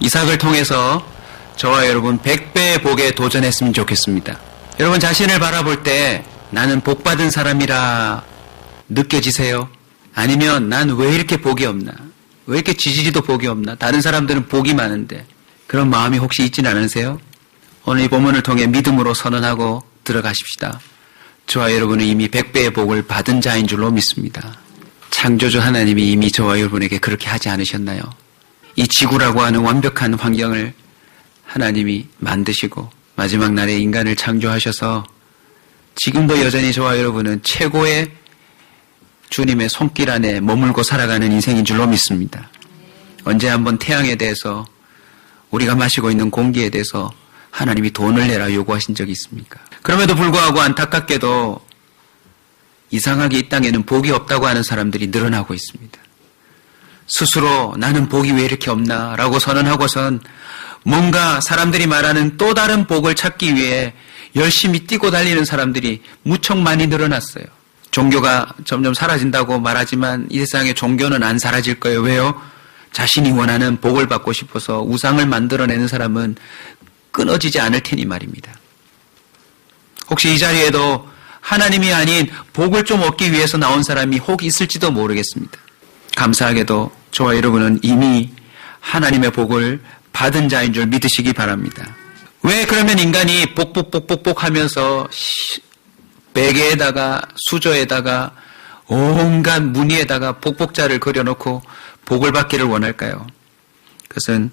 이삭을 통해서 저와 여러분 100배의 복에 도전했으면 좋겠습니다. 여러분 자신을 바라볼 때 나는 복받은 사람이라 느껴지세요? 아니면 난 왜 이렇게 복이 없나? 왜 이렇게 지지리도 복이 없나? 다른 사람들은 복이 많은데 그런 마음이 혹시 있진 않으세요? 오늘 이 본문을 통해 믿음으로 선언하고 들어가십시다. 저와 여러분은 이미 100배의 복을 받은 자인 줄로 믿습니다. 창조주 하나님이 이미 저와 여러분에게 그렇게 하지 않으셨나요? 이 지구라고 하는 완벽한 환경을 하나님이 만드시고 마지막 날에 인간을 창조하셔서 지금도 여전히 저와 여러분은 최고의 주님의 손길 안에 머물고 살아가는 인생인 줄로 믿습니다. 언제 한번 태양에 대해서 우리가 마시고 있는 공기에 대해서 하나님이 돈을 내라 요구하신 적이 있습니까? 그럼에도 불구하고 안타깝게도 이상하게 이 땅에는 복이 없다고 하는 사람들이 늘어나고 있습니다. 스스로 나는 복이 왜 이렇게 없나 라고 선언하고선 뭔가 사람들이 말하는 또 다른 복을 찾기 위해 열심히 뛰고 달리는 사람들이 무척 많이 늘어났어요. 종교가 점점 사라진다고 말하지만 이 세상에 종교는 안 사라질 거예요. 왜요? 자신이 원하는 복을 받고 싶어서 우상을 만들어내는 사람은 끊어지지 않을 테니 말입니다. 혹시 이 자리에도 하나님이 아닌 복을 좀 얻기 위해서 나온 사람이 혹 있을지도 모르겠습니다. 감사하게도 저와 여러분은 이미 하나님의 복을 받은 자인 줄 믿으시기 바랍니다. 왜 그러면 인간이 복복복복복 하면서 베개에다가 수저에다가 온갖 무늬에다가 복복자를 그려놓고 복을 받기를 원할까요? 그것은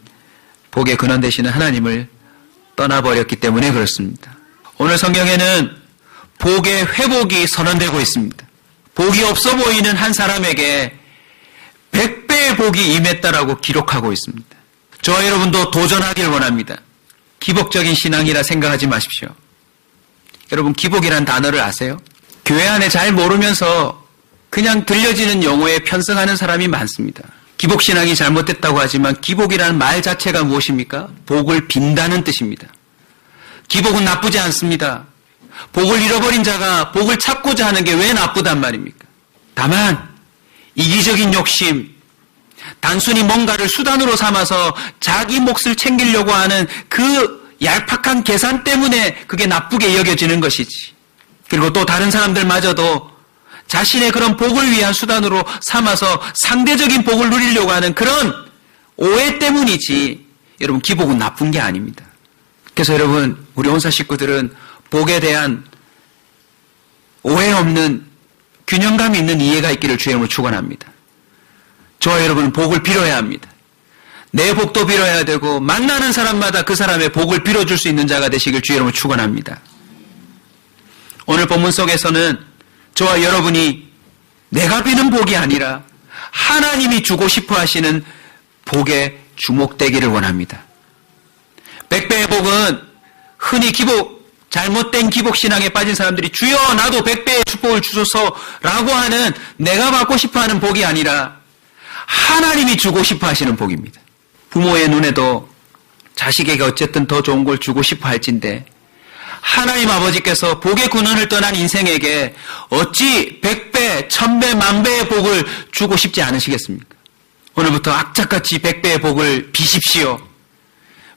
복의 근원 되시는 하나님을 떠나버렸기 때문에 그렇습니다. 오늘 성경에는 복의 회복이 선언되고 있습니다. 복이 없어 보이는 한 사람에게 100배의 복이 임했다라고 기록하고 있습니다. 저와 여러분도 도전하길 원합니다. 기복적인 신앙이라 생각하지 마십시오. 여러분 기복이란 단어를 아세요? 교회 안에 잘 모르면서 그냥 들려지는 용어에 편승하는 사람이 많습니다. 기복신앙이 잘못됐다고 하지만 기복이라는 말 자체가 무엇입니까? 복을 빈다는 뜻입니다. 기복은 나쁘지 않습니다. 복을 잃어버린 자가 복을 찾고자 하는 게 왜 나쁘단 말입니까? 다만 이기적인 욕심, 단순히 뭔가를 수단으로 삼아서 자기 몫을 챙기려고 하는 그 얄팍한 계산 때문에 그게 나쁘게 여겨지는 것이지. 그리고 또 다른 사람들마저도 자신의 그런 복을 위한 수단으로 삼아서 상대적인 복을 누리려고 하는 그런 오해 때문이지. 여러분 기복은 나쁜 게 아닙니다. 그래서 여러분 우리 온사 식구들은 복에 대한 오해 없는 균형감 있는 이해가 있기를 주의 이름으로 축원합니다. 저와 여러분은 복을 빌어야 합니다. 내 복도 빌어야 되고 만나는 사람마다 그 사람의 복을 빌어줄 수 있는 자가 되시길 주의 이름으로 축원합니다. 오늘 본문 속에서는 저와 여러분이 내가 비는 복이 아니라 하나님이 주고 싶어 하시는 복에 주목되기를 원합니다. 100배의 복은 흔히 잘못된 기복신앙에 빠진 사람들이 주여 나도 100배의 축복을 주소서라고 하는 내가 받고 싶어하는 복이 아니라 하나님이 주고 싶어 하시는 복입니다. 부모의 눈에도 자식에게 어쨌든 더 좋은 걸 주고 싶어 할진데 하나님 아버지께서 복의 근원을 떠난 인생에게 어찌 100배, 1000배, 10,000배의 복을 주고 싶지 않으시겠습니까? 오늘부터 악착같이 100배의 복을 비십시오.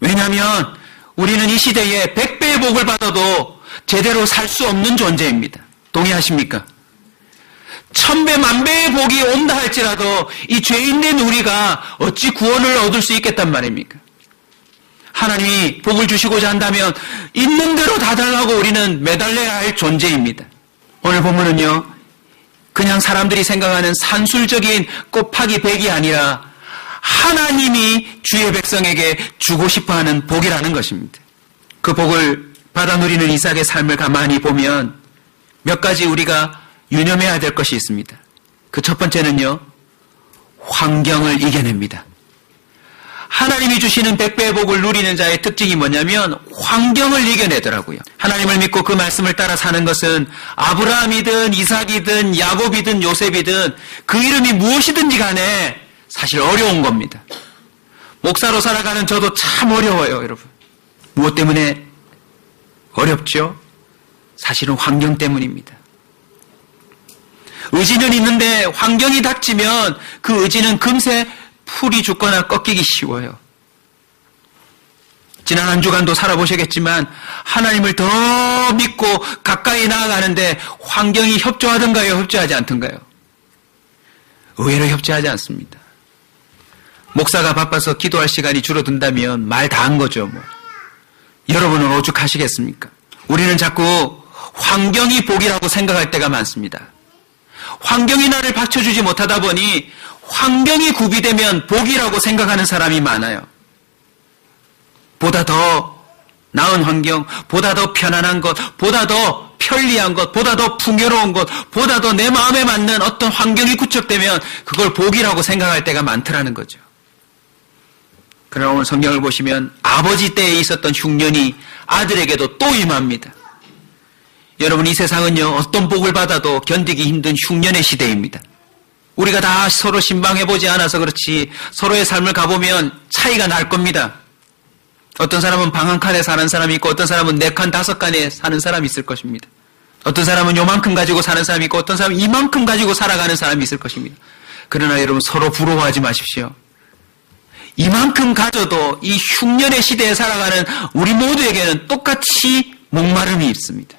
왜냐하면 우리는 이 시대에 100배의 복을 받아도 제대로 살 수 없는 존재입니다. 동의하십니까? 1000배, 10,000배의 복이 온다 할지라도 이 죄인된 우리가 어찌 구원을 얻을 수 있겠단 말입니까? 하나님이 복을 주시고자 한다면 있는 대로 다 달라고 우리는 매달려야 할 존재입니다. 오늘 본문은요, 그냥 사람들이 생각하는 산술적인 곱하기 100이 아니라 하나님이 주의 백성에게 주고 싶어하는 복이라는 것입니다. 그 복을 받아 누리는 이삭의 삶을 가만히 보면 몇 가지 우리가 유념해야 될 것이 있습니다. 그 첫 번째는요, 환경을 이겨냅니다. 하나님이 주시는 100배의 복을 누리는 자의 특징이 뭐냐면 환경을 이겨내더라고요. 하나님을 믿고 그 말씀을 따라 사는 것은 아브라함이든 이삭이든 야곱이든 요셉이든 그 이름이 무엇이든지 간에 사실 어려운 겁니다. 목사로 살아가는 저도 참 어려워요, 여러분. 무엇 때문에 어렵죠? 사실은 환경 때문입니다. 의지는 있는데 환경이 닥치면 그 의지는 금세 풀이 죽거나 꺾이기 쉬워요. 지난 한 주간도 살아보시겠지만 하나님을 더 믿고 가까이 나아가는데 환경이 협조하던가요? 협조하지 않던가요? 의외로 협조하지 않습니다. 목사가 바빠서 기도할 시간이 줄어든다면 말 다 한 거죠. 여러분은 오죽하시겠습니까? 우리는 자꾸 환경이 복이라고 생각할 때가 많습니다. 환경이 나를 받쳐주지 못하다 보니 환경이 구비되면 복이라고 생각하는 사람이 많아요. 보다 더 나은 환경, 보다 더 편안한 것, 보다 더 편리한 것, 보다 더 풍요로운 것, 보다 더 내 마음에 맞는 어떤 환경이 구축되면 그걸 복이라고 생각할 때가 많더라는 거죠. 그러나 오늘 성경을 보시면 아버지 때에 있었던 흉년이 아들에게도 또 임합니다. 여러분, 이 세상은요, 어떤 복을 받아도 견디기 힘든 흉년의 시대입니다. 우리가 다 서로 신방해보지 않아서 그렇지 서로의 삶을 가보면 차이가 날 겁니다. 어떤 사람은 방 한 칸에 사는 사람이 있고 어떤 사람은 4칸, 5칸에 사는 사람이 있을 것입니다. 어떤 사람은 요만큼 가지고 사는 사람이 있고 어떤 사람은 이만큼 가지고 살아가는 사람이 있을 것입니다. 그러나 여러분, 서로 부러워하지 마십시오. 이만큼 가져도 이 흉년의 시대에 살아가는 우리 모두에게는 똑같이 목마름이 있습니다.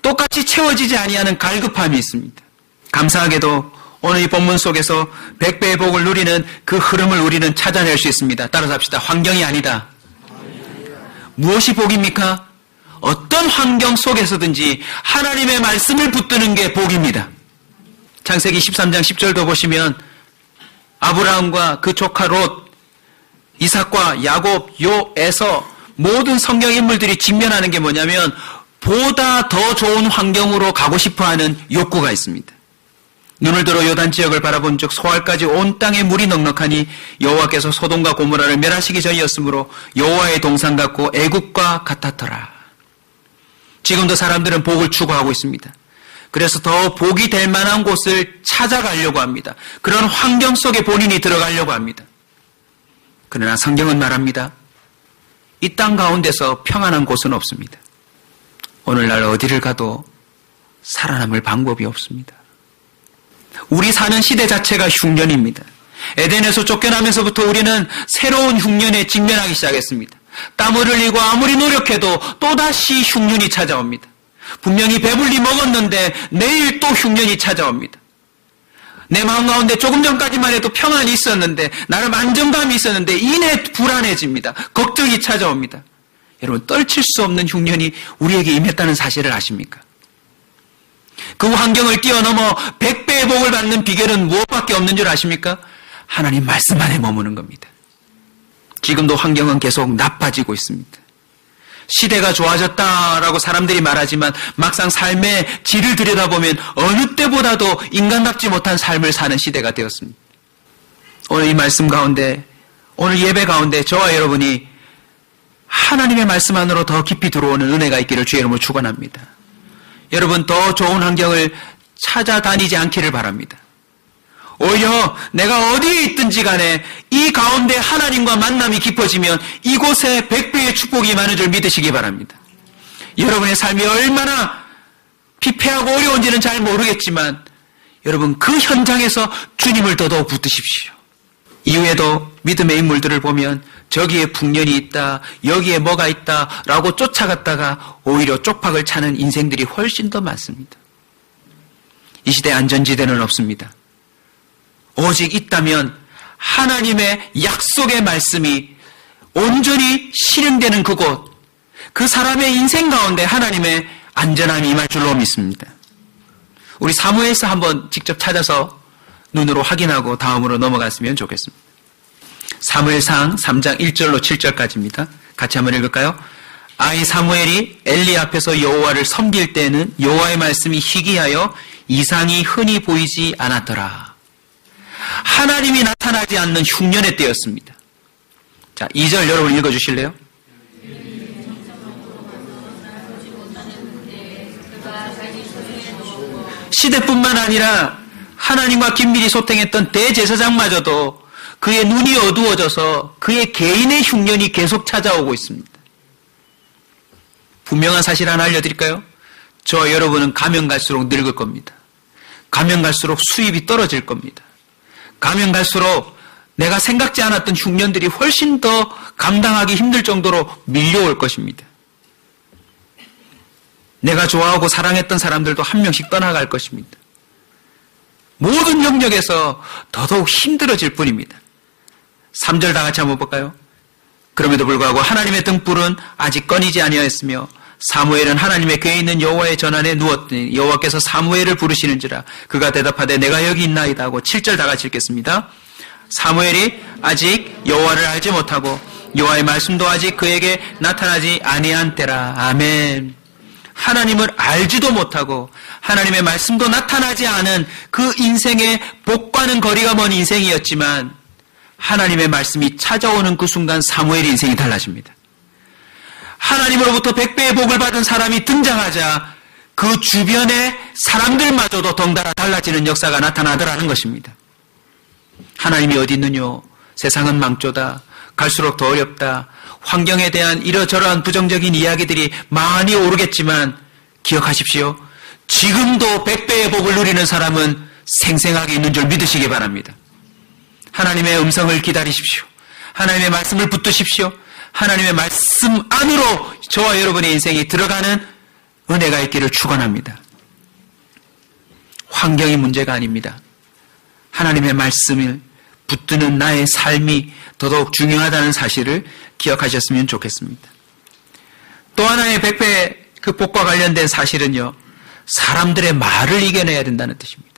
똑같이 채워지지 아니하는 갈급함이 있습니다. 감사하게도 오늘 이 본문 속에서 100배의 복을 누리는 그 흐름을 우리는 찾아낼 수 있습니다. 따라서 합시다. 환경이 아니다. 무엇이 복입니까? 어떤 환경 속에서든지 하나님의 말씀을 붙드는 게 복입니다. 창세기 13장 10절도 보시면 아브라함과 그 조카 롯, 이삭과 야곱, 요에서 모든 성경 인물들이 직면하는 게 뭐냐면 보다 더 좋은 환경으로 가고 싶어하는 욕구가 있습니다. 눈을 들어 요단 지역을 바라본 즉 소알까지 온 땅에 물이 넉넉하니 여호와께서 소돔과 고모라를 멸하시기 전이었으므로 여호와의 동산 같고 애국과 같았더라. 지금도 사람들은 복을 추구하고 있습니다. 그래서 더 복이 될 만한 곳을 찾아가려고 합니다. 그런 환경 속에 본인이 들어가려고 합니다. 그러나 성경은 말합니다. 이 땅 가운데서 평안한 곳은 없습니다. 오늘날 어디를 가도 살아남을 방법이 없습니다. 우리 사는 시대 자체가 흉년입니다. 에덴에서 쫓겨나면서부터 우리는 새로운 흉년에 직면하기 시작했습니다. 땀을 흘리고 아무리 노력해도 또다시 흉년이 찾아옵니다. 분명히 배불리 먹었는데 내일 또 흉년이 찾아옵니다. 내 마음 가운데 조금 전까지만 해도 평안이 있었는데 나름 안정감이 있었는데 이내 불안해집니다. 걱정이 찾아옵니다. 여러분, 떨칠 수 없는 흉년이 우리에게 임했다는 사실을 아십니까? 그 환경을 뛰어넘어 100배의 복을 받는 비결은 무엇밖에 없는 줄 아십니까? 하나님 말씀 안에 머무는 겁니다. 지금도 환경은 계속 나빠지고 있습니다. 시대가 좋아졌다라고 사람들이 말하지만 막상 삶의 질을 들여다보면 어느 때보다도 인간답지 못한 삶을 사는 시대가 되었습니다. 오늘 이 말씀 가운데, 오늘 예배 가운데 저와 여러분이 하나님의 말씀 안으로 더 깊이 들어오는 은혜가 있기를 주의 이름으로 축원합니다. 여러분, 더 좋은 환경을 찾아다니지 않기를 바랍니다. 오히려 내가 어디에 있든지 간에 이 가운데 하나님과 만남이 깊어지면 이곳에 100배의 축복이 많은 줄 믿으시기 바랍니다. 여러분의 삶이 얼마나 피폐하고 어려운지는 잘 모르겠지만 여러분, 그 현장에서 주님을 더더욱 붙드십시오. 이후에도 믿음의 인물들을 보면 저기에 풍년이 있다, 여기에 뭐가 있다 라고 쫓아갔다가 오히려 쪽박을 차는 인생들이 훨씬 더 많습니다. 이 시대에 안전지대는 없습니다. 오직 있다면 하나님의 약속의 말씀이 온전히 실행되는 그곳, 그 사람의 인생 가운데 하나님의 안전함이 임할 줄로 믿습니다. 우리 사무엘서 한번 직접 찾아서 눈으로 확인하고 다음으로 넘어갔으면 좋겠습니다. 사무엘상 3장 1절로 7절까지입니다. 같이 한번 읽을까요? 아이 사무엘이 엘리 앞에서 여호와를 섬길 때는 여호와의 말씀이 희귀하여 이상이 흔히 보이지 않았더라. 하나님이 나타나지 않는 흉년의 때였습니다. 자, 2절 여러분 읽어주실래요? 시대뿐만 아니라 하나님과 긴밀히 소통했던 대제사장마저도 그의 눈이 어두워져서 그의 개인의 흉년이 계속 찾아오고 있습니다. 분명한 사실 하나 알려드릴까요? 저와 여러분은 가면 갈수록 늙을 겁니다. 가면 갈수록 수입이 떨어질 겁니다. 가면 갈수록 내가 생각지 않았던 흉년들이 훨씬 더 감당하기 힘들 정도로 밀려올 것입니다. 내가 좋아하고 사랑했던 사람들도 한 명씩 떠나갈 것입니다. 모든 영역에서 더더욱 힘들어질 뿐입니다. 3절 다 같이 한번 볼까요? 그럼에도 불구하고 하나님의 등불은 아직 꺼지지 아니하였으며 사무엘은 하나님의 궤에 있는 여호와의 전안에 누웠더니 여호와께서 사무엘을 부르시는지라 그가 대답하되 내가 여기 있나이다 하고 7절 다 같이 읽겠습니다. 사무엘이 아직 여호와를 알지 못하고 여호와의 말씀도 아직 그에게 나타나지 아니한 때라. 아멘. 하나님을 알지도 못하고 하나님의 말씀도 나타나지 않은 그 인생의 복과는 거리가 먼 인생이었지만 하나님의 말씀이 찾아오는 그 순간 사무엘의 인생이 달라집니다. 하나님으로부터 100배의 복을 받은 사람이 등장하자 그 주변의 사람들마저도 덩달아 달라지는 역사가 나타나더라는 것입니다. 하나님이 어디 있느뇨? 세상은 망조다. 갈수록 더 어렵다. 환경에 대한 이러저러한 부정적인 이야기들이 많이 오르겠지만 기억하십시오. 지금도 100배의 복을 누리는 사람은 생생하게 있는 줄 믿으시기 바랍니다. 하나님의 음성을 기다리십시오. 하나님의 말씀을 붙드십시오. 하나님의 말씀 안으로 저와 여러분의 인생이 들어가는 은혜가 있기를 축원합니다. 환경이 문제가 아닙니다. 하나님의 말씀을 붙드는 나의 삶이 더더욱 중요하다는 사실을 기억하셨으면 좋겠습니다. 또 하나의 100배 그 복과 관련된 사실은요, 사람들의 말을 이겨내야 된다는 뜻입니다.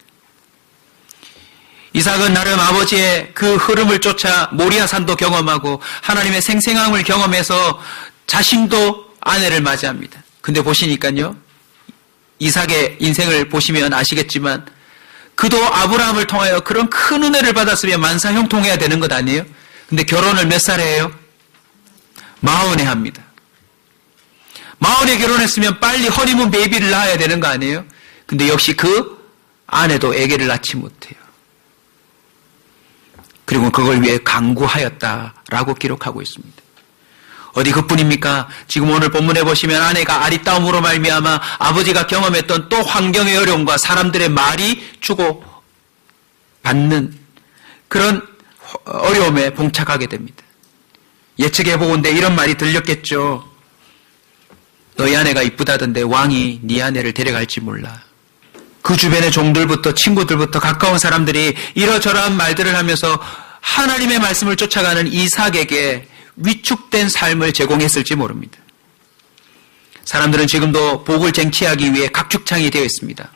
이삭은 나름 아버지의 그 흐름을 쫓아 모리아산도 경험하고 하나님의 생생함을 경험해서 자신도 아내를 맞이합니다. 근데 보시니까요, 이삭의 인생을 보시면 아시겠지만 그도 아브라함을 통하여 그런 큰 은혜를 받았으면 만사형통해야 되는 것 아니에요? 근데 결혼을 몇 살에 해요? 40에 합니다. 40에 결혼했으면 빨리 허니문 베이비를 낳아야 되는 거 아니에요? 근데 역시 그 아내도 아기를 낳지 못해요. 그리고 그걸 위해 강구하였다라고 기록하고 있습니다. 어디 그뿐입니까? 지금 오늘 본문에 보시면 아내가 아리따움으로 말미암아 아버지가 경험했던 또 환경의 어려움과 사람들의 말이 주고 받는 그런 어려움에 봉착하게 됩니다. 예측해 보건대 이런 말이 들렸겠죠. 너희 아내가 이쁘다던데 왕이 네 아내를 데려갈지 몰라. 그 주변의 종들부터 친구들부터 가까운 사람들이 이러저러한 말들을 하면서 하나님의 말씀을 쫓아가는 이삭에게 위축된 삶을 제공했을지 모릅니다. 사람들은 지금도 복을 쟁취하기 위해 각축창이 되어 있습니다.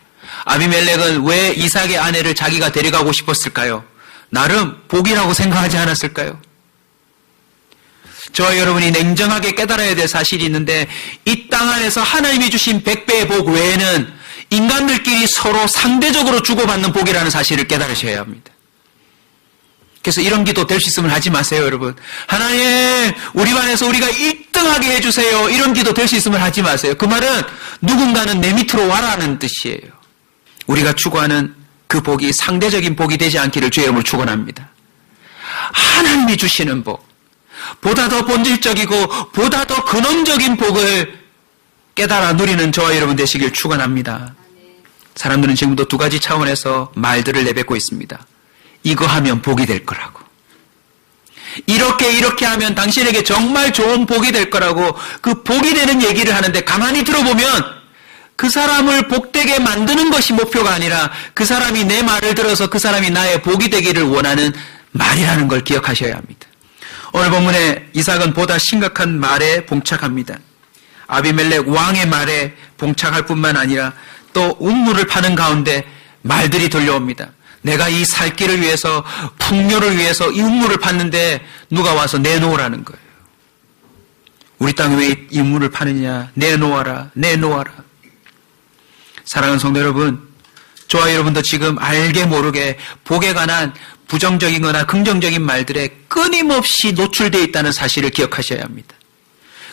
아비멜렉은 왜 이삭의 아내를 자기가 데려가고 싶었을까요? 나름 복이라고 생각하지 않았을까요? 저와 여러분이 냉정하게 깨달아야 될 사실이 있는데 이 땅 안에서 하나님이 주신 100배의 복 외에는 인간들끼리 서로 상대적으로 주고받는 복이라는 사실을 깨달으셔야 합니다. 그래서 이런 기도 될 수 있으면 하지 마세요, 여러분. 하나님, 우리 반에서 우리가 1등하게 해주세요. 이런 기도 될 수 있으면 하지 마세요. 그 말은 누군가는 내 밑으로 와라는 뜻이에요. 우리가 추구하는 그 복이 상대적인 복이 되지 않기를 주의 이름으로 축원합니다. 하나님이 주시는 복, 보다 더 본질적이고 보다 더 근원적인 복을 깨달아 누리는 저와 여러분 되시길 축원합니다. 사람들은 지금도 두 가지 차원에서 말들을 내뱉고 있습니다. 이거 하면 복이 될 거라고. 이렇게 하면 당신에게 정말 좋은 복이 될 거라고 그 복이 되는 얘기를 하는데 가만히 들어보면 그 사람을 복되게 만드는 것이 목표가 아니라 그 사람이 내 말을 들어서 그 사람이 나의 복이 되기를 원하는 말이라는 걸 기억하셔야 합니다. 오늘 본문에 이삭은 보다 심각한 말에 봉착합니다. 아비멜렉 왕의 말에 봉착할 뿐만 아니라 또 음물을 파는 가운데 말들이 들려옵니다. 내가 이 살 길을 위해서 풍요를 위해서 이 음물을 팠는데 누가 와서 내놓으라는 거예요. 우리 땅에 왜 이 음물을 파느냐. 내놓아라. 내놓아라. 사랑하는 성도 여러분, 저와 여러분도 지금 알게 모르게 복에 관한 부정적이거나 긍정적인 말들에 끊임없이 노출되어 있다는 사실을 기억하셔야 합니다.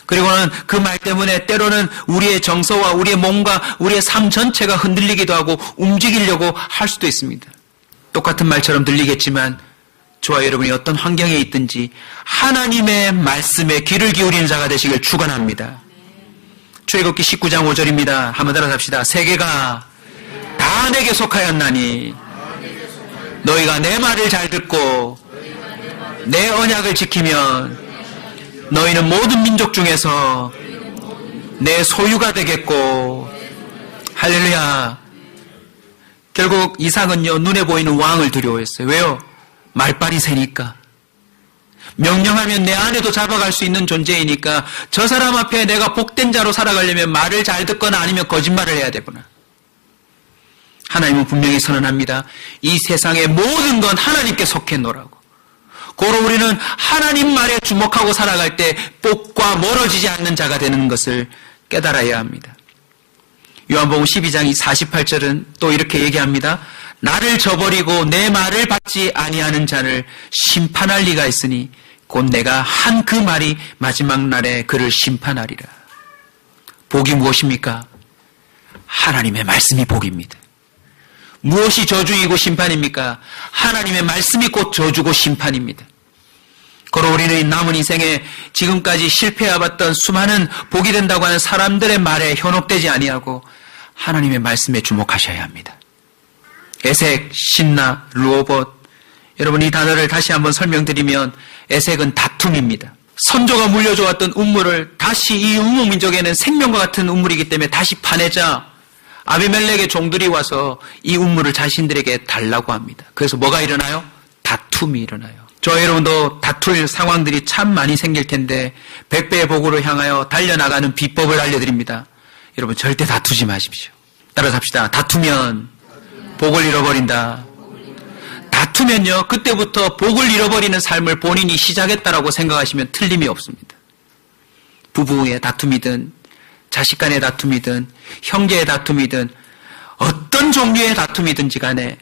그리고는 그 말 때문에 때로는 우리의 정서와 우리의 몸과 우리의 삶 전체가 흔들리기도 하고 움직이려고 할 수도 있습니다. 똑같은 말처럼 들리겠지만 저와 여러분이 어떤 환경에 있든지 하나님의 말씀에 귀를 기울이는 자가 되시길 축원합니다. 출애굽기 19장 5절입니다. 한번 따라합시다. 세계가 다 내게 속하였나니 너희가 내 말을 잘 듣고 내 언약을 지키면 너희는 모든 민족 중에서 내 소유가 되겠고. 할렐루야. 결국 이삭은요, 눈에 보이는 왕을 두려워했어요. 왜요? 말빨이 세니까. 명령하면 내 안에도 잡아갈 수 있는 존재이니까 저 사람 앞에 내가 복된 자로 살아가려면 말을 잘 듣거나 아니면 거짓말을 해야 되구나. 하나님은 분명히 선언합니다. 이 세상의 모든 건 하나님께 속했노라고. 고로 우리는 하나님 말에 주목하고 살아갈 때 복과 멀어지지 않는 자가 되는 것을 깨달아야 합니다. 요한복음 12장 48절은 또 이렇게 얘기합니다. 나를 저버리고 내 말을 받지 아니하는 자를 심판할 리가 있으니 곧 내가 한 그 말이 마지막 날에 그를 심판하리라. 복이 무엇입니까? 하나님의 말씀이 복입니다. 무엇이 저주이고 심판입니까? 하나님의 말씀이 곧 저주고 심판입니다. 그러 우리는 남은 인생에 지금까지 실패해봤던 수많은 복이 된다고 하는 사람들의 말에 현혹되지 아니하고 하나님의 말씀에 주목하셔야 합니다. 에색, 신나, 르호봇. 여러분 이 단어를 다시 한번 설명드리면 에색은 다툼입니다. 선조가 물려주었던 운물을 다시 이 우목민족에는 생명과 같은 운물이기 때문에 다시 파내자 아비멜렉의 종들이 와서 이 운물을 자신들에게 달라고 합니다. 그래서 뭐가 일어나요? 다툼이 일어나요. 저 여러분도 다툴 상황들이 참 많이 생길 텐데 100배의 복으로 향하여 달려나가는 비법을 알려드립니다. 여러분 절대 다투지 마십시오. 따라서 합시다. 다투면 복을 잃어버린다. 다투면요, 그때부터 복을 잃어버리는 삶을 본인이 시작했다라고 생각하시면 틀림이 없습니다. 부부의 다툼이든 자식 간의 다툼이든 형제의 다툼이든 어떤 종류의 다툼이든지 간에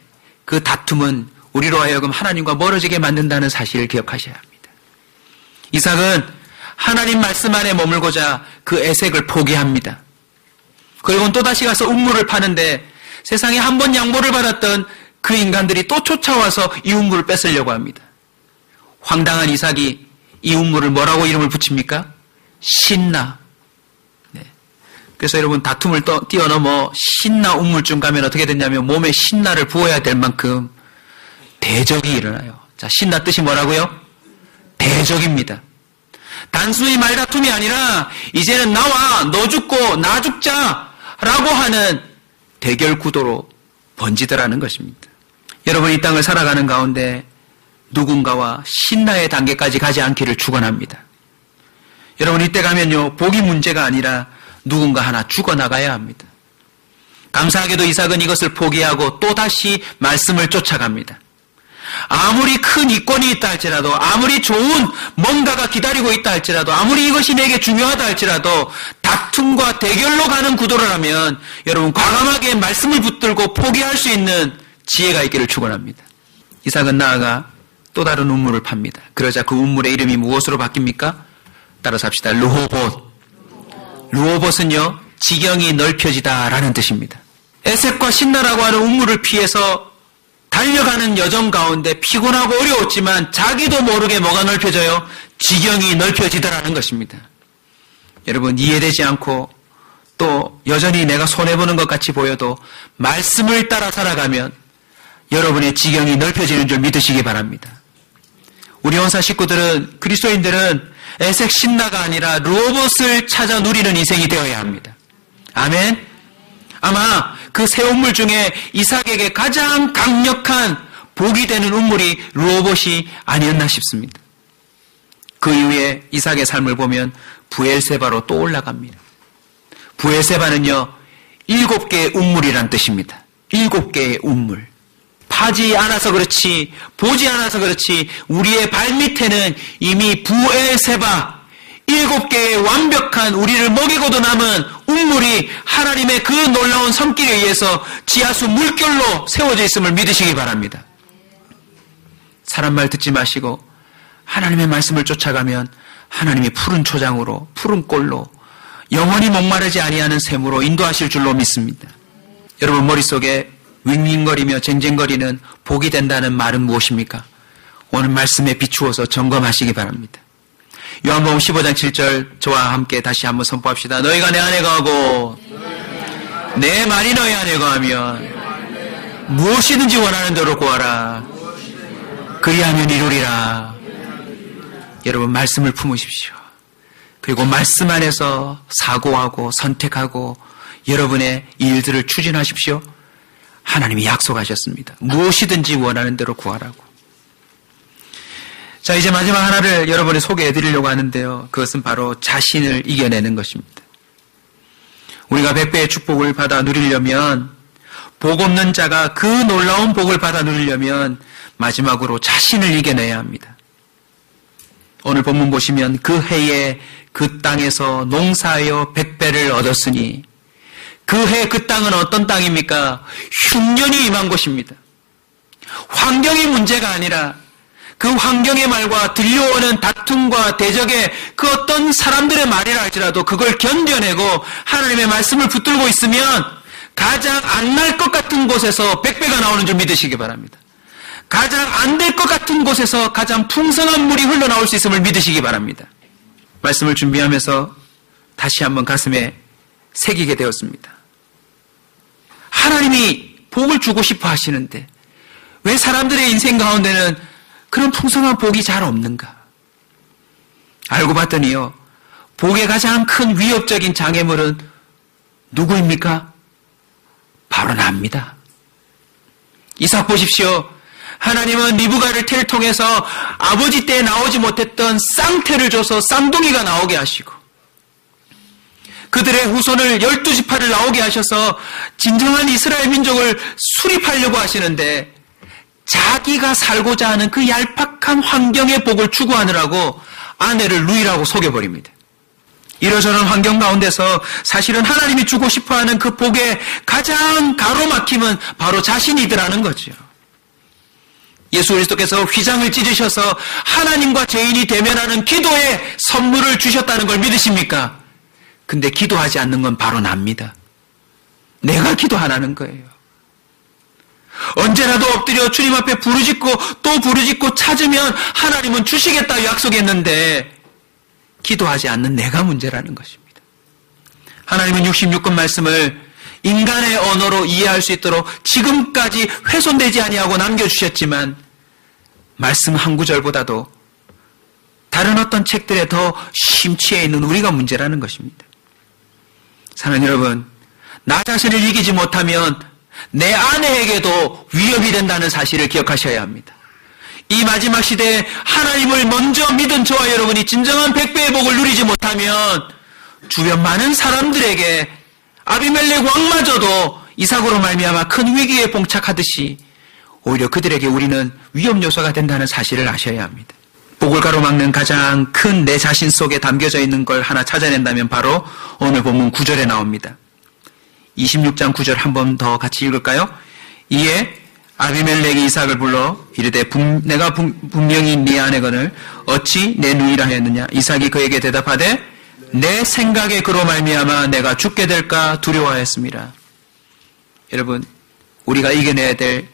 그 다툼은 우리로 하여금 하나님과 멀어지게 만든다는 사실을 기억하셔야 합니다. 이삭은 하나님 말씀 안에 머물고자 그 에색을 포기합니다. 그리고 또다시 가서 운물을 파는데 세상에 한 번 양보를 받았던 그 인간들이 또 쫓아와서 이 운물을 뺏으려고 합니다. 황당한 이삭이 이 운물을 뭐라고 이름을 붙입니까? 신나. 네. 그래서 여러분 다툼을 뛰어넘어 신나 운물쯤 가면 어떻게 됐냐면 몸에 신나를 부어야 될 만큼 대적이 일어나요. 자, 신나 뜻이 뭐라고요? 대적입니다. 단순히 말다툼이 아니라 이제는 나와 너 죽고 나 죽자라고 하는 대결 구도로 번지더라는 것입니다. 여러분 이 땅을 살아가는 가운데 누군가와 신나의 단계까지 가지 않기를 축원합니다. 여러분 이때 가면요 복이 문제가 아니라 누군가 하나 죽어나가야 합니다. 감사하게도 이삭은 이것을 포기하고 또다시 말씀을 쫓아갑니다. 아무리 큰 이권이 있다 할지라도 아무리 좋은 뭔가가 기다리고 있다 할지라도 아무리 이것이 내게 중요하다 할지라도 다툼과 대결로 가는 구도라면 여러분 과감하게 말씀을 붙들고 포기할 수 있는 지혜가 있기를 축원합니다. 이삭은 나아가 또 다른 운물을 팝니다. 그러자 그 운물의 이름이 무엇으로 바뀝니까? 따라서 합시다. 르호봇. 르호봇은요 지경이 넓혀지다라는 뜻입니다. 에색과 신나라고 하는 운물을 피해서 달려가는 여정 가운데 피곤하고 어려웠지만 자기도 모르게 뭐가 넓혀져요? 지경이 넓혀지더라는 것입니다. 여러분 이해되지 않고 또 여전히 내가 손해보는 것 같이 보여도 말씀을 따라 살아가면 여러분의 지경이 넓혀지는 줄 믿으시기 바랍니다. 우리 원사 식구들은 그리스도인들은 에색 신나가 아니라 르호봇을 찾아 누리는 인생이 되어야 합니다. 아멘. 아마 그 새 운물 중에 이삭에게 가장 강력한 복이 되는 운물이 르호봇이 아니었나 싶습니다. 그 이후에 이삭의 삶을 보면 부엘세바로 또 올라갑니다. 부엘세바는요 7개의 운물이란 뜻입니다. 7개의 운물. 파지 않아서 그렇지 보지 않아서 그렇지 우리의 발밑에는 이미 부엘세바 7개의 완벽한 우리를 먹이고도 남은 운물이 하나님의 그 놀라운 손길에 의해서 지하수 물결로 세워져 있음을 믿으시기 바랍니다. 사람 말 듣지 마시고 하나님의 말씀을 쫓아가면 하나님이 푸른 초장으로 푸른 꼴로 영원히 목마르지 아니하는 샘으로 인도하실 줄로 믿습니다. 여러분 머릿속에 윙윙거리며 쟁쟁거리는 복이 된다는 말은 무엇입니까? 오늘 말씀에 비추어서 점검하시기 바랍니다. 요한복음 15장 7절 저와 함께 다시 한번 선포합시다. 너희가 내 안에 거하고 내 말이 너희 안에 거하면 무엇이든지 원하는 대로 구하라. 그리하면 이루리라. 여러분 말씀을 품으십시오. 그리고 말씀 안에서 사고하고 선택하고 여러분의 일들을 추진하십시오. 하나님이 약속하셨습니다. 무엇이든지 원하는 대로 구하라고. 자, 이제 마지막 하나를 여러분이 소개해 드리려고 하는데요. 그것은 바로 자신을 이겨내는 것입니다. 우리가 백배의 축복을 받아 누리려면, 복 없는 자가 그 놀라운 복을 받아 누리려면 마지막으로 자신을 이겨내야 합니다. 오늘 본문 보시면 그 해에 그 땅에서 농사하여 백배를 얻었으니, 그 해 그 땅은 어떤 땅입니까? 흉년이 임한 곳입니다. 환경이 문제가 아니라 그 환경의 말과 들려오는 다툼과 대적의 그 어떤 사람들의 말이라 할지라도 그걸 견뎌내고 하나님의 말씀을 붙들고 있으면 가장 안 날 것 같은 곳에서 백배가 나오는 줄 믿으시기 바랍니다. 가장 안 될 것 같은 곳에서 가장 풍성한 물이 흘러나올 수 있음을 믿으시기 바랍니다. 말씀을 준비하면서 다시 한번 가슴에 새기게 되었습니다. 하나님이 복을 주고 싶어 하시는데 왜 사람들의 인생 가운데는 그런 풍성한 복이 잘 없는가? 알고 봤더니요, 복의 가장 큰 위협적인 장애물은 누구입니까? 바로 나입니다. 이삭 보십시오. 하나님은 리브가를 태를 통해서 아버지 때 나오지 못했던 쌍태를 줘서 쌍둥이가 나오게 하시고, 그들의 후손을 12지파를 나오게 하셔서 진정한 이스라엘 민족을 수립하려고 하시는데, 자기가 살고자 하는 그 얄팍한 환경의 복을 추구하느라고 아내를 루이라고 속여버립니다. 이러저런 환경 가운데서 사실은 하나님이 주고 싶어하는 그 복의 가장 가로막힘은 바로 자신이더라는 거죠. 예수 그리스도께서 휘장을 찢으셔서 하나님과 죄인이 대면하는 기도의 선물을 주셨다는 걸 믿으십니까? 근데 기도하지 않는 건 바로 납니다. 내가 기도 안 하는 거예요. 언제라도 엎드려 주님 앞에 부르짖고 또 부르짖고 찾으면 하나님은 주시겠다 약속했는데 기도하지 않는 내가 문제라는 것입니다. 하나님은 66권 말씀을 인간의 언어로 이해할 수 있도록 지금까지 훼손되지 아니하고 남겨주셨지만 말씀 한 구절보다도 다른 어떤 책들에 더 심취해 있는 우리가 문제라는 것입니다. 사랑하는 여러분, 나 자신을 이기지 못하면 내 아내에게도 위협이 된다는 사실을 기억하셔야 합니다. 이 마지막 시대에 하나님을 먼저 믿은 저와 여러분이 진정한 백배의 복을 누리지 못하면 주변 많은 사람들에게 아비멜렉 왕마저도 이삭으로 말미암아 큰 위기에 봉착하듯이 오히려 그들에게 우리는 위험 요소가 된다는 사실을 아셔야 합니다. 복을 가로막는 가장 큰 내 자신 속에 담겨져 있는 걸 하나 찾아낸다면 바로 오늘 본문 9절에 나옵니다. 26장 9절 한 번 더 같이 읽을까요? 이에 아비멜렉이 이삭을 불러 이르되 내가 분명히 네 아내거늘 어찌 내 누이라 하였느냐? 이삭이 그에게 대답하되 내 생각에 그로 말미암아 내가 죽게 될까 두려워하였습니다. 여러분, 우리가 이겨내야 될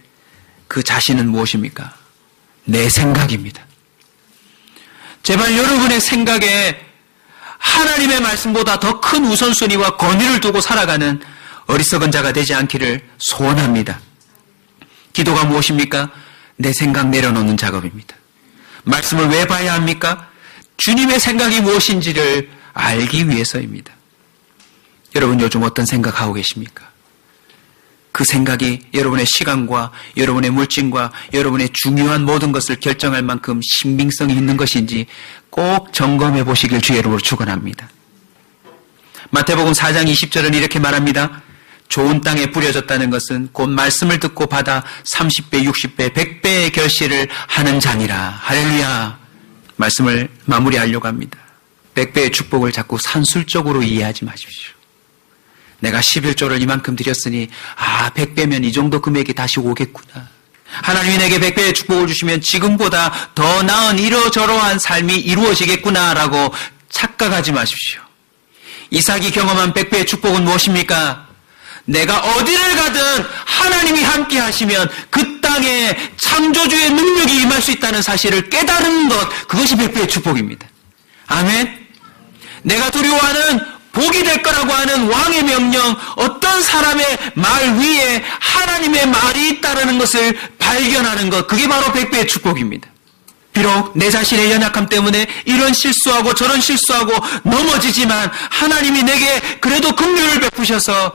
그 자신은 무엇입니까? 내 생각입니다. 제발 여러분의 생각에 하나님의 말씀보다 더 큰 우선순위와 권위를 두고 살아가는 어리석은 자가 되지 않기를 소원합니다. 기도가 무엇입니까? 내 생각 내려놓는 작업입니다. 말씀을 왜 봐야 합니까? 주님의 생각이 무엇인지를 알기 위해서입니다. 여러분 요즘 어떤 생각하고 계십니까? 그 생각이 여러분의 시간과 여러분의 물질과 여러분의 중요한 모든 것을 결정할 만큼 신빙성이 있는 것인지 꼭 점검해 보시길 주의 이름으로 축원합니다. 마태복음 4장 20절은 이렇게 말합니다. 좋은 땅에 뿌려졌다는 것은 곧 말씀을 듣고 받아 30배, 60배, 100배의 결실을 하는 자니라. 할렐루야. 말씀을 마무리하려고 합니다. 100배의 축복을 자꾸 산술적으로 이해하지 마십시오. 내가 11조를 이만큼 드렸으니 100배면 이 정도 금액이 다시 오겠구나. 하나님이 내게 100배의 축복을 주시면 지금보다 더 나은 이러저러한 삶이 이루어지겠구나라고 착각하지 마십시오. 이삭이 경험한 100배의 축복은 무엇입니까? 내가 어디를 가든 하나님이 함께 하시면 그 땅에 창조주의 능력이 임할 수 있다는 사실을 깨달은 것, 그것이 100배의 축복입니다. 아멘. 내가 두려워하는 복이 될 거라고 하는 왕의 명령, 어떤 사람의 말 위에 하나님의 말이 있다는 것을 발견하는 것, 그게 바로 100배의 축복입니다. 비록 내 자신의 연약함 때문에 이런 실수하고 저런 실수하고 넘어지지만 하나님이 내게 그래도 긍휼을 베푸셔서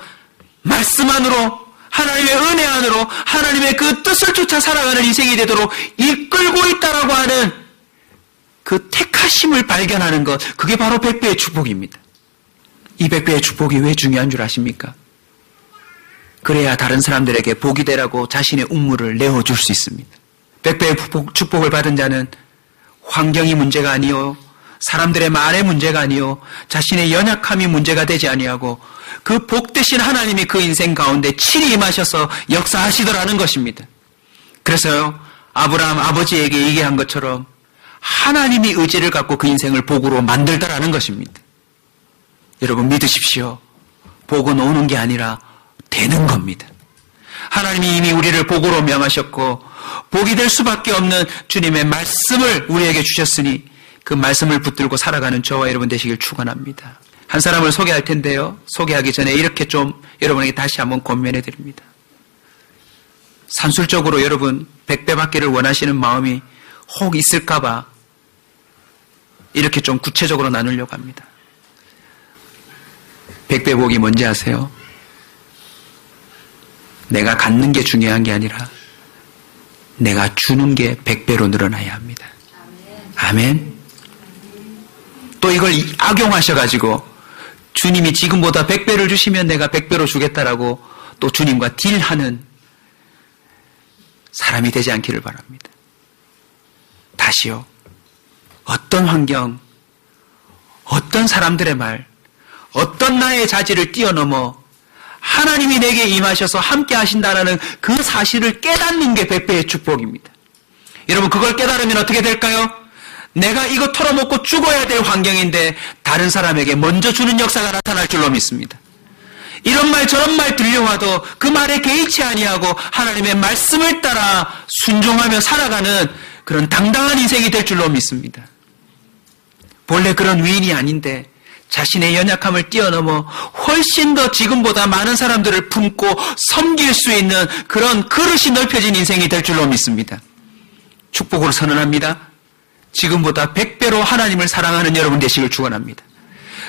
말씀 안으로, 하나님의 은혜 안으로, 하나님의 그 뜻을 쫓아 살아가는 인생이 되도록 이끌고 있다라고 하는 그 택하심을 발견하는 것, 그게 바로 100배의 축복입니다. 이 100배의 축복이 왜 중요한 줄 아십니까? 그래야 다른 사람들에게 복이 되라고 자신의 운물을 내어줄 수 있습니다. 100배의 축복을 받은 자는 환경이 문제가 아니요, 사람들의 말의 문제가 아니요, 자신의 연약함이 문제가 되지 아니하고 그 복 대신 하나님이 그 인생 가운데 친히 임하셔서 역사하시더라는 것입니다. 그래서요, 아브라함 아버지에게 얘기한 것처럼 하나님이 의지를 갖고 그 인생을 복으로 만들더라는 것입니다. 여러분 믿으십시오. 복은 오는 게 아니라 되는 겁니다. 하나님이 이미 우리를 복으로 명하셨고 복이 될 수밖에 없는 주님의 말씀을 우리에게 주셨으니 그 말씀을 붙들고 살아가는 저와 여러분 되시길 축원합니다. 한 사람을 소개할 텐데요. 소개하기 전에 이렇게 좀 여러분에게 다시 한번 권면해 드립니다. 산술적으로 여러분 100배 받기를 원하시는 마음이 혹 있을까 봐 이렇게 좀 구체적으로 나누려고 합니다. 100배 복이 뭔지 아세요? 내가 갖는 게 중요한 게 아니라 내가 주는 게 100배로 늘어나야 합니다. 아멘. 또 이걸 악용하셔가지고 주님이 지금보다 100배를 주시면 내가 100배로 주겠다라고 또 주님과 딜하는 사람이 되지 않기를 바랍니다. 다시요. 어떤 환경, 어떤 사람들의 말, 어떤 나의 자질을 뛰어넘어 하나님이 내게 임하셔서 함께 하신다라는 그 사실을 깨닫는 게 100배의 축복입니다. 여러분 그걸 깨달으면 어떻게 될까요? 내가 이거 털어먹고 죽어야 될 환경인데 다른 사람에게 먼저 주는 역사가 나타날 줄로 믿습니다. 이런 말 저런 말 들려와도 그 말에 개의치 아니하고 하나님의 말씀을 따라 순종하며 살아가는 그런 당당한 인생이 될 줄로 믿습니다. 본래 그런 위인이 아닌데 자신의 연약함을 뛰어넘어 훨씬 더 지금보다 많은 사람들을 품고 섬길 수 있는 그런 그릇이 넓혀진 인생이 될 줄로 믿습니다. 축복으로 선언합니다. 지금보다 100배로 하나님을 사랑하는 여러분 되시길 축원합니다.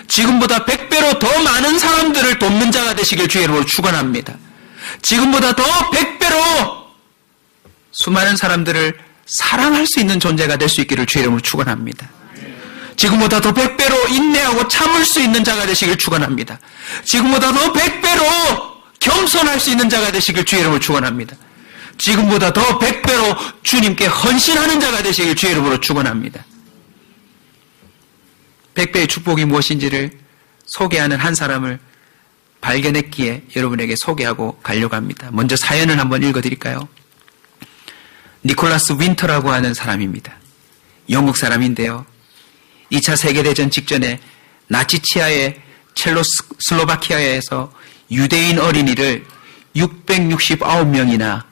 지금보다 100배로 더 많은 사람들을 돕는 자가 되시길 주의 이름으로 축원합니다. 지금보다 더 100배로 수많은 사람들을 사랑할 수 있는 존재가 될 수 있기를 주의 이름으로 축원합니다. 지금보다 더 100배로 인내하고 참을 수 있는 자가 되시길 축원합니다. 지금보다 더 100배로 겸손할 수 있는 자가 되시길 주의 이름으로 축원합니다. 지금보다 더 100배로 주님께 헌신하는 자가 되시길 주의 이름으로 축원합니다. 100배의 축복이 무엇인지를 소개하는 한 사람을 발견했기에 여러분에게 소개하고 가려고 합니다. 먼저 사연을 한번 읽어드릴까요? 니콜라스 윈터라고 하는 사람입니다. 영국 사람인데요. 2차 세계대전 직전에 나치 치하의 첼로슬로바키아에서 유대인 어린이를 669명이나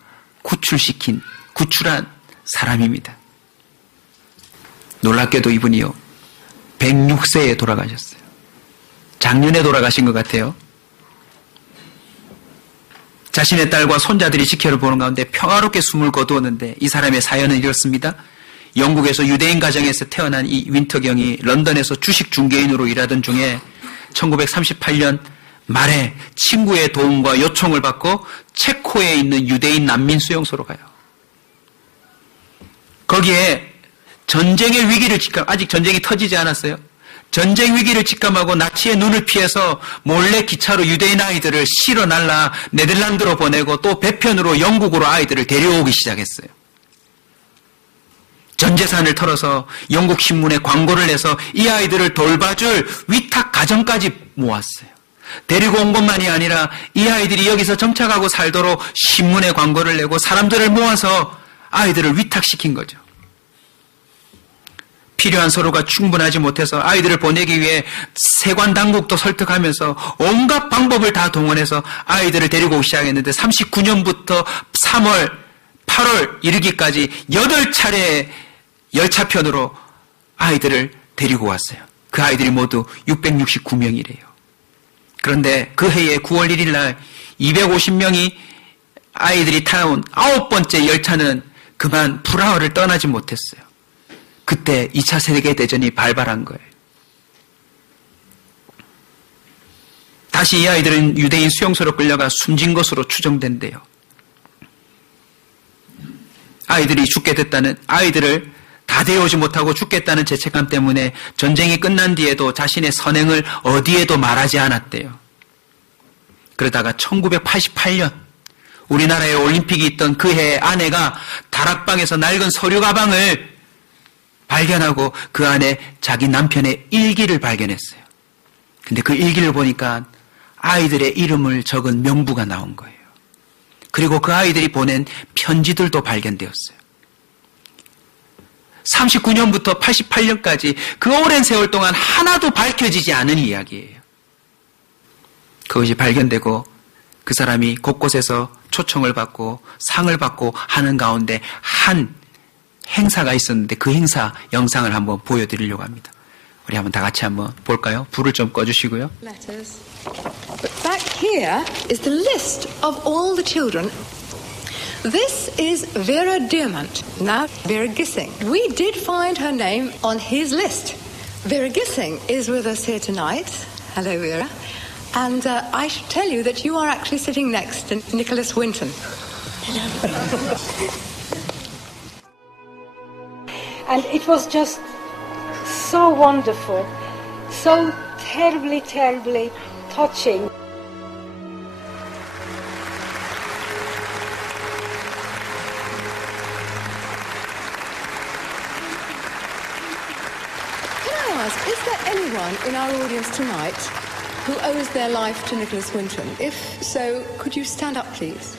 구출한 사람입니다. 놀랍게도 이분이요 106세에 돌아가셨어요. 작년에 돌아가신 것 같아요. 자신의 딸과 손자들이 지켜를 보는 가운데 평화롭게 숨을 거두었는데 이 사람의 사연은 이렇습니다. 영국에서 유대인 가정에서 태어난 이 윈터경이 런던에서 주식 중개인으로 일하던 중에 1938년 말에 친구의 도움과 요청을 받고 체코에 있는 유대인 난민 수용소로 가요. 거기에 전쟁의 위기를 아직 전쟁이 터지지 않았어요. 전쟁 위기를 직감하고 나치의 눈을 피해서 몰래 기차로 유대인 아이들을 실어 날라 네덜란드로 보내고 또 배편으로 영국으로 아이들을 데려오기 시작했어요. 전 재산을 털어서 영국 신문에 광고를 내서 이 아이들을 돌봐줄 위탁 가정까지 모았어요. 데리고 온 것만이 아니라 이 아이들이 여기서 정착하고 살도록 신문에 광고를 내고 사람들을 모아서 아이들을 위탁시킨 거죠. 필요한 서류가 충분하지 못해서 아이들을 보내기 위해 세관 당국도 설득하면서 온갖 방법을 다 동원해서 아이들을 데리고 오기 시작했는데 39년부터 3월, 8월 이르기까지 8차례 열차편으로 아이들을 데리고 왔어요. 그 아이들이 모두 669명이래요. 그런데 그 해에 9월 1일 날 250명이 아이들이 타온 9번째 열차는 그만 프라하를 떠나지 못했어요. 그때 2차 세계대전이 발발한 거예요. 다시 이 아이들은 유대인 수용소로 끌려가 숨진 것으로 추정된대요. 아이들이 죽게 됐다는, 아이들을 다 데려오지 못하고 죽겠다는 죄책감 때문에 전쟁이 끝난 뒤에도 자신의 선행을 어디에도 말하지 않았대요. 그러다가 1988년 우리나라에 올림픽이 있던 그 해에 아내가 다락방에서 낡은 서류 가방을 발견하고 그 안에 자기 남편의 일기를 발견했어요. 근데 그 일기를 보니까 아이들의 이름을 적은 명부가 나온 거예요. 그리고 그 아이들이 보낸 편지들도 발견되었어요. 39년부터 88년까지 그 오랜 세월 동안 하나도 밝혀지지 않은 이야기예요. 그것이 발견되고 그 사람이 곳곳에서 초청을 받고 상을 받고 하는 가운데 한 행사가 있었는데 그 행사 영상을 한번 보여드리려고 합니다. 우리 한번 다 같이 한번 볼까요? 불을 좀 꺼주시고요. Letters. But back here is the list of all the children. This is Vera Diamant, now Vera Gissing. We did find her name on his list. Vera Gissing is with us here tonight. Hello, Vera. And I should tell you that you are actually sitting next to Nicholas Winton. Hello. And it was just so wonderful, so terribly, terribly touching. Can I ask, is there anyone in our audience tonight who owes their life to Nicholas Winton? If so, could you stand up, please?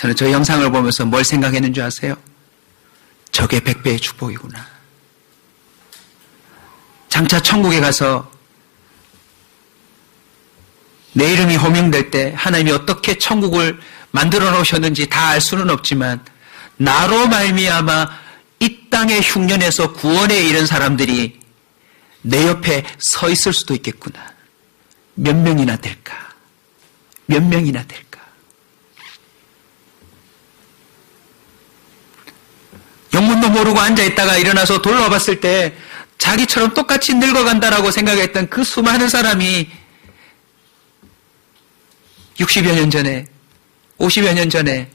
저는 저 영상을 보면서 뭘 생각했는 줄 아세요? 저게 100배의 축복이구나. 장차 천국에 가서 내 이름이 호명될 때 하나님이 어떻게 천국을 만들어 놓으셨는지 다 알 수는 없지만 나로 말미암아 이 땅의 흉년에서 구원에 이른 사람들이 내 옆에 서 있을 수도 있겠구나. 몇 명이나 될까? 몇 명이나 될까? 영문도 모르고 앉아있다가 일어나서 돌아봤을 때 자기처럼 똑같이 늙어간다라고 생각했던 그 수많은 사람이 60여 년 전에 50여 년 전에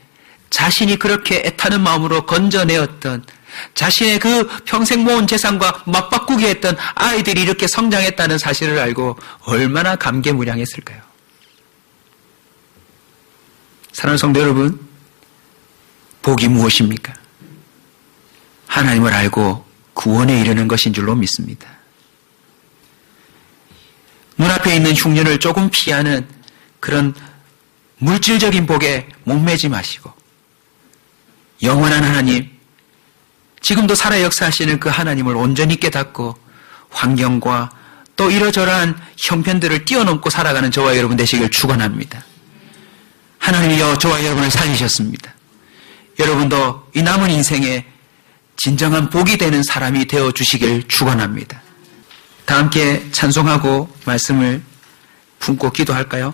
자신이 그렇게 애타는 마음으로 건져내었던 자신의 그 평생 모은 재산과 맞바꾸게 했던 아이들이 이렇게 성장했다는 사실을 알고 얼마나 감개무량했을까요? 사랑하는 성도 여러분, 복이 무엇입니까? 하나님을 알고 구원에 이르는 것인 줄로 믿습니다. 눈앞에 있는 흉년을 조금 피하는 그런 물질적인 복에 목매지 마시고 영원한 하나님, 지금도 살아 역사하시는 그 하나님을 온전히 깨닫고 환경과 또 이러저러한 형편들을 뛰어넘고 살아가는 저와 여러분 되시길 축원합니다. 하나님이 저와 여러분을 살리셨습니다. 여러분도 이 남은 인생에 진정한 복이 되는 사람이 되어주시길 축원합니다. 다 함께 찬송하고 말씀을 품고 기도할까요?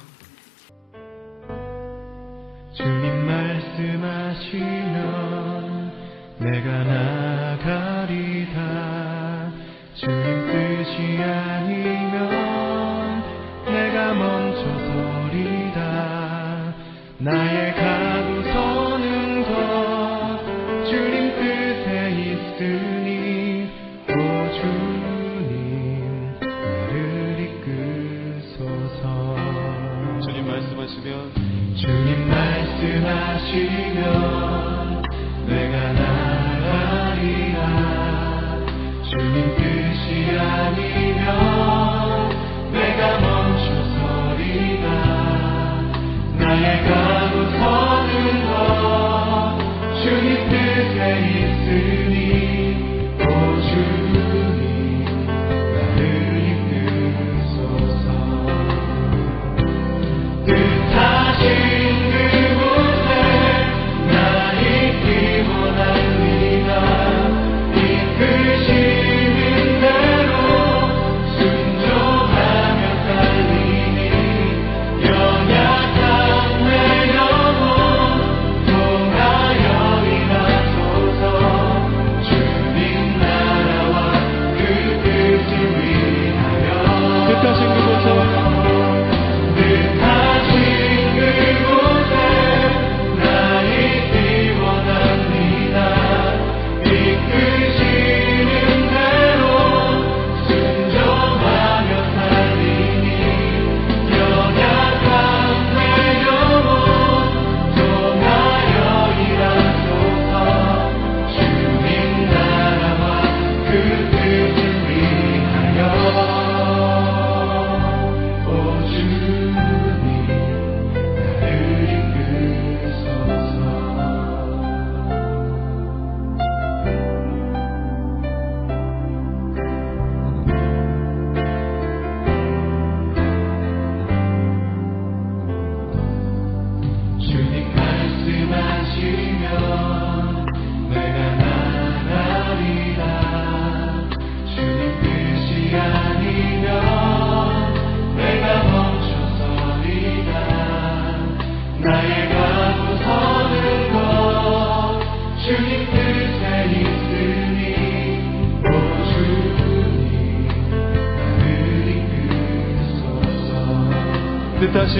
주님 말씀하시면 내가 나가리다. 주님 뜻이 아니면 내가 멈춰서리다. 나의 가도 서는 것 주님 뜻에 있으니 오 주님 나를 이끄소서. 주님 말씀하시면 내가 나가리라. 주님 뜻이 아니면 내가 멈춰서리라. 나의 가고 서는 것 주님 뜻에 있으니 오 주님 나를 이끄소서. 뜻하신 그곳에 나 있기 원합니다. 이끄시는 대로 순종하며 달리니 연약한 내 영혼 통하여 일하소서. 주님 나라와 그 뜻을 위하여 뜻하신 그곳에 나 있기 원합니다. 이끄시는 대로 순종하며 살리니 연약한 내 영혼 통하여 일하소서. 주님 나라와 그 뜻을 위하여 오 주님 나를 이끄소서. 주님 말씀하시면 내가 나가리라. 주님 뜻이 아니면 내가 멈춰서리라. 나의 가고 서는 것 주님 뜻에 있으니 오 주님 나를 이끄소서. 뜻하신